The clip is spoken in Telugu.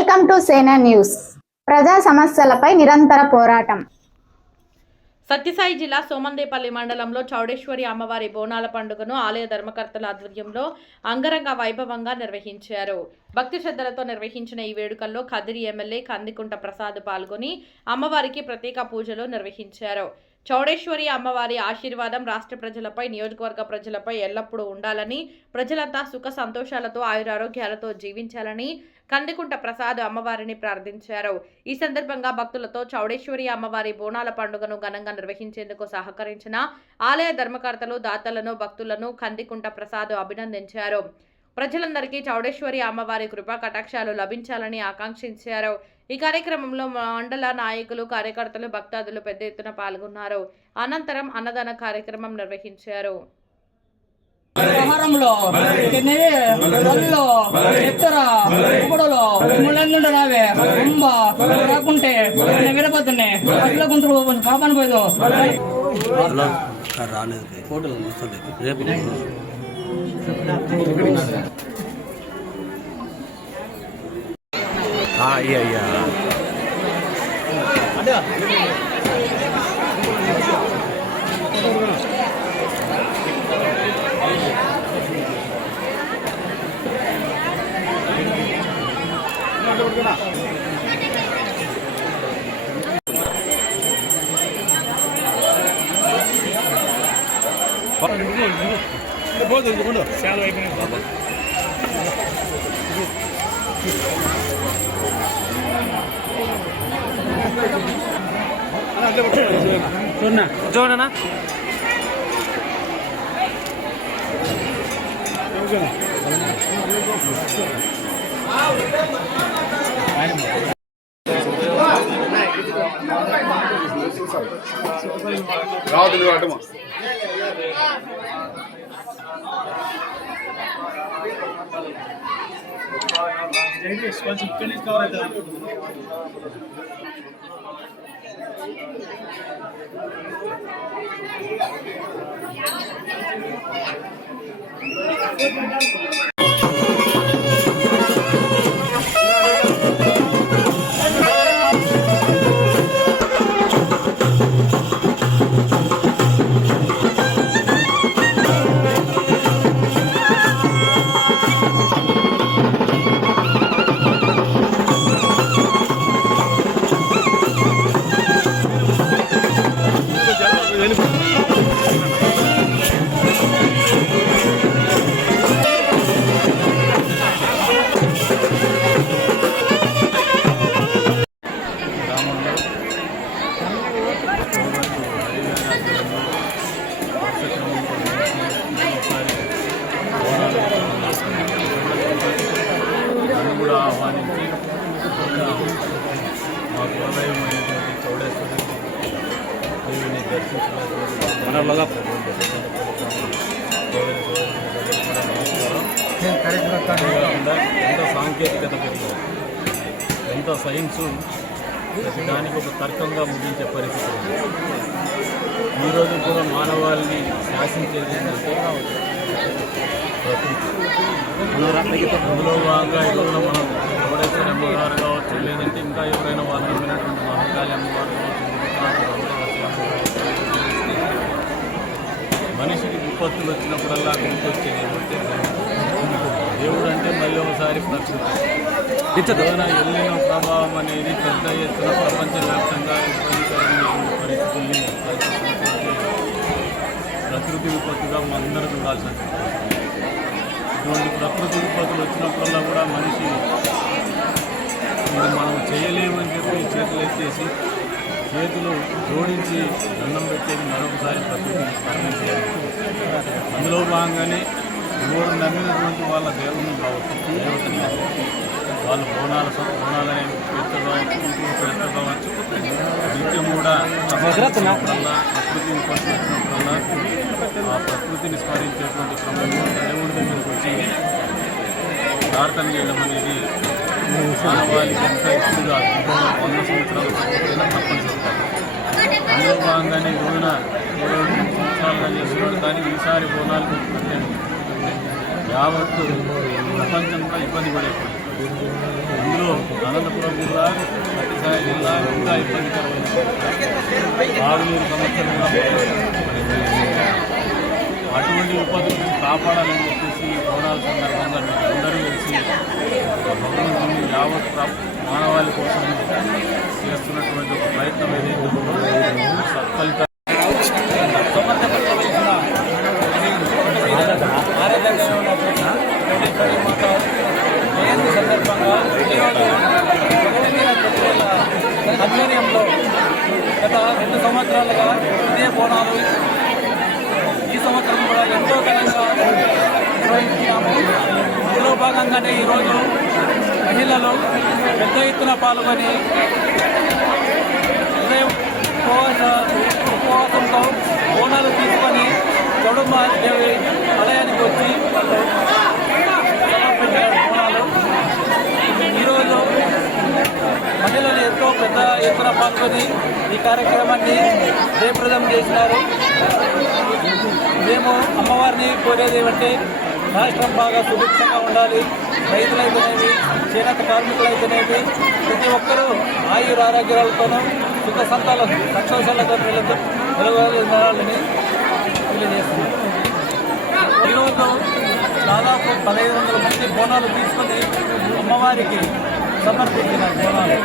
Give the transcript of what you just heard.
వెల్కమ్ టు సేనా న్యూస్. ప్రజా సమస్యలపై నిరంతర పోరాటం. సత్యసాయి జిల్లా సోమందేపల్లి మండలంలో చౌడేశ్వరి అమ్మవారి బోనాల పండుగను ఆలయ ధర్మకర్తల ఆధ్వర్యంలో అంగరంగ వైభవంగా నిర్వహించారు. భక్తి శ్రద్ధలతో నిర్వహించిన ఈ వేడుకల్లో కదిరి ఎమ్మెల్యే కందికుంట ప్రసాద్ పాల్గొని అమ్మవారికి ప్రత్యేక పూజలు నిర్వహించారు. చౌడేశ్వరి అమ్మవారి ఆశీర్వాదం రాష్ట్ర ప్రజలపై, నియోజకవర్గ ప్రజలపై ఎల్లప్పుడూ ఉండాలని, ప్రజలంతా సుఖ సంతోషాలతో ఆయురారోగ్యాలతో జీవించాలని కందికుంట ప్రసాద్ అమ్మవారిని ప్రార్థించారు. ఈ సందర్భంగా భక్తులతో చౌడేశ్వరి అమ్మవారి బోనాల పండుగను ఘనంగా నిర్వహించేందుకు సహకరించిన ఆలయ ధర్మకర్తలు, దాతలను, భక్తులను కందికుంట ప్రసాద్ అభినందించారు. ప్రజలందరికీ చౌడేశ్వరి అమ్మవారి కృపా కటాక్షాలు లభించాలని ఆకాంక్షించారు. ఈ కార్యక్రమంలో మండల నాయకులు, కార్యకర్తలు, భక్తాదులు పెద్ద ఎత్తున పాల్గొన్నారు. అనంతరం అన్నదాన కార్యక్రమం నిర్వహించారు. చూడనా రాదు అటమా ఆహ్వానించి మా కులదైవమైనటువంటి చౌడేశ్వరి దేవిని దర్శించడానికి ఎంత సాంకేతికత పెరిగింది, ఎంత సైన్సు దానికి ఒక తర్కంగా ముగించే పరిస్థితి ఉంది. ఈరోజు కూడా మానవాళిని శాసించేది ఏంటంటే అందులో భాగంగా ఈరోజు మనం చౌడేశ్వరి అమ్మవారు కావచ్చు, లేదంటే ఇంకా ఎవరైనా వాళ్ళు విన్నటువంటి మహంకాళి అమ్మవారు కావచ్చు, మనిషికి విపత్తులు వచ్చినప్పుడల్లా గుర్తొచ్చేది ఏమంటే దేవుడు అంటే మళ్ళీ ఒకసారి ప్రకృతి ఎల్లిన ప్రభావం అనేది పెద్ద ఎత్తున ప్రపంచవ్యాప్తంగా ఇబ్బందికరమైన పరిస్థితుల్ని ప్రకృతి విపత్తుగా అందరూ చూడాల్సిన ఇటువంటి ప్రకృతి విపత్తులు వచ్చినప్పుడల్లా కూడా మనిషి మనం చేయలేమని చెప్పి చేతులు ఎత్తేసి చేతులు జోడించి దండం పెట్టేది మరొకసారి ప్రకృతిని స్మరించారు. అందులో భాగంగానే ఎవరు నమ్మినటువంటి వాళ్ళ దేవుని కావచ్చు, దేవతని కావచ్చు, వాళ్ళు బోనాలనే పేరుతో కావచ్చు, ఇంకొక పేరుతో కావచ్చు, నిత్యం కూడా వచ్చినప్పుడల్లా ప్రకృతి విపత్తులు వచ్చినప్పుడల్లా ఆ ప్రకృతిని స్మరించేటువంటి క్రమంలో దేవుడి దగ్గరికి వచ్చి ప్రార్థన చేయడం అనేది మానవాళికి ఎంత ఇప్పుడు 100 సంవత్సరాలు తప్పనిసరి. అందులో భాగంగానే ఈ రోజున 22 సంవత్సరాలుగా చేస్తున్నాడు. కానీ ఈసారి బోనాలు యావత్తు ప్రపంచం కూడా ఇబ్బంది పడేది. ఇందులో అనంతపురం జిల్లా సత్యసాయి జిల్లా ఇంకా ఇబ్బందికరమైన తాగునీరు సమస్యలు కూడా అటువంటి ఉపాధులను కాపాడాలని చెప్పేసి బోనాల సందర్భంగా అందరూ కలిసి భగవంతుని యావత్ మానవాళి కోసం చేస్తున్నటువంటి ఒక ప్రయత్నం ఏదైతే ఉందో సత్ఫలిత జయంతి సందర్భంగా ఆధ్వర్యంలో గత 2 సంవత్సరాలుగా ఇదే బోనాలు ఈ సంవత్సరం కూడా ఎంతో ఘనంగా నిర్వహించాము. ఇందులో భాగంగానే ఈరోజు మహిళలు పెద్ద ఎత్తున పాల్గొని ఉదయం ఉపవాసంతో బోనాలు తీసుకొని చౌడమ్మ దేవి ఆలయానికి వచ్చి సమర్పించారు బోనాలు. ఈరోజు మహిళలు ఎంతో పెద్ద ఎత్తున పాల్గొని ఈ కార్యక్రమాన్ని జయప్రదం చేసినారు. మేము అమ్మవారిని కోరేది ఏమంటే రాష్ట్రం బాగా సుభిక్షంగా ఉండాలి. రైతులైతేనేవి, చేనేత కార్మికులైతేనేవి ప్రతి ఒక్కరూ ఆయుర ఆరోగ్యాలతోనూ సుఖ సంతోషాలతో నిలవాలని తెలియజేస్తున్నారు. ఈరోజు దాదాపు 1500 మంది బోనాలు తీసుకొని అమ్మవారికి సమర్పించిన బోనాలు